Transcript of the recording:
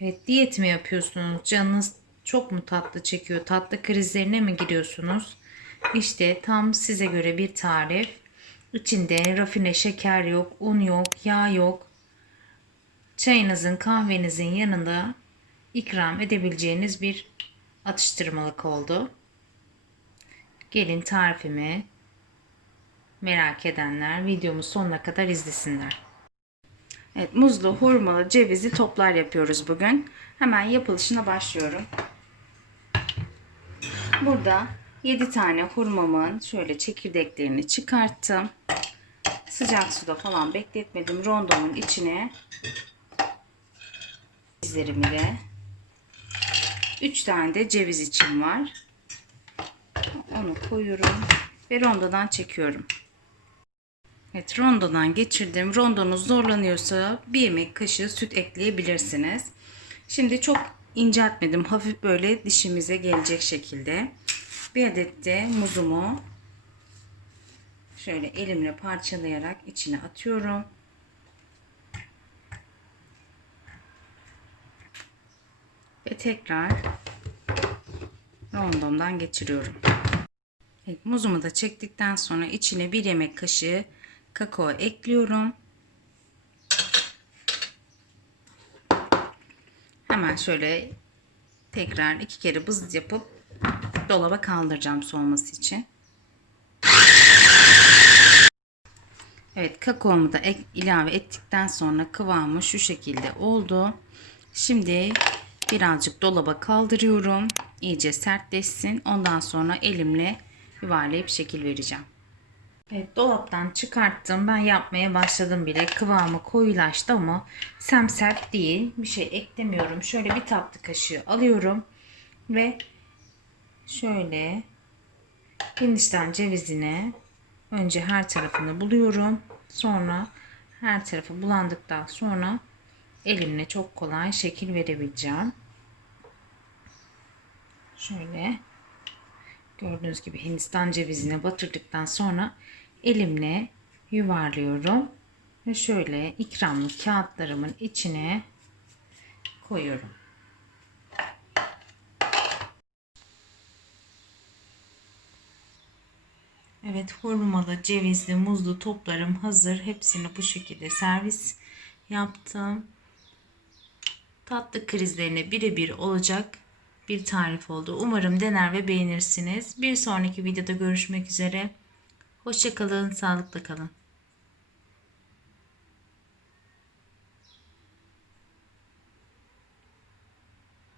Evet, diyet mi yapıyorsunuz? Canınız çok mu tatlı çekiyor? Tatlı krizlerine mi giriyorsunuz? İşte tam size göre bir tarif. İçinde rafine şeker yok, un yok, yağ yok. Çayınızın, kahvenizin yanında ikram edebileceğiniz bir atıştırmalık oldu. Gelin tarifimi merak edenler videomu sonuna kadar izlesinler. Evet, muzlu, hurmalı, cevizli toplar yapıyoruz bugün. Hemen yapılışına başlıyorum. Burada 7 tane hurmamın şöyle çekirdeklerini çıkarttım. Sıcak suda falan bekletmedim. Rondomun içine cevizlerimi de 3 tane de ceviz içim var. Onu koyuyorum ve rondodan çekiyorum. Evet rondodan geçirdim. Rondonuz zorlanıyorsa bir yemek kaşığı süt ekleyebilirsiniz. Şimdi çok inceltmedim. Hafif böyle dişimize gelecek şekilde. Bir adet de muzumu şöyle elimle parçalayarak içine atıyorum. Ve tekrar rondomdan geçiriyorum. Evet, muzumu da çektikten sonra içine bir yemek kaşığı kakao ekliyorum. Hemen şöyle tekrar iki kere bız yapıp dolaba kaldıracağım soğuması için. Evet kakaomu da ek, ilave ettikten sonra kıvamı şu şekilde oldu. Şimdi birazcık dolaba kaldırıyorum. İyice sertleşsin. Ondan sonra elimle yuvarlayıp şekil vereceğim. Evet dolaptan çıkarttım. Ben yapmaya başladım bile. Kıvamı koyulaştı ama semsert değil. Bir şey eklemiyorum. Şöyle bir tatlı kaşığı alıyorum. Ve şöyle Hindistan cevizine önce her tarafını buluyorum. Sonra her tarafı bulandıktan sonra elimle çok kolay şekil verebileceğim. Şöyle Gördüğünüz gibi Hindistan cevizine batırdıktan sonra elimle yuvarlıyorum. Ve şöyle ikramlık kağıtlarımın içine koyuyorum. Evet hurmalı, cevizli, muzlu toplarım hazır. Hepsini bu şekilde servis yaptım. Tatlı krizlerine birebir olacak bir tarif oldu. Umarım dener ve beğenirsiniz. Bir sonraki videoda görüşmek üzere. Hoşçakalın, sağlıkla kalın.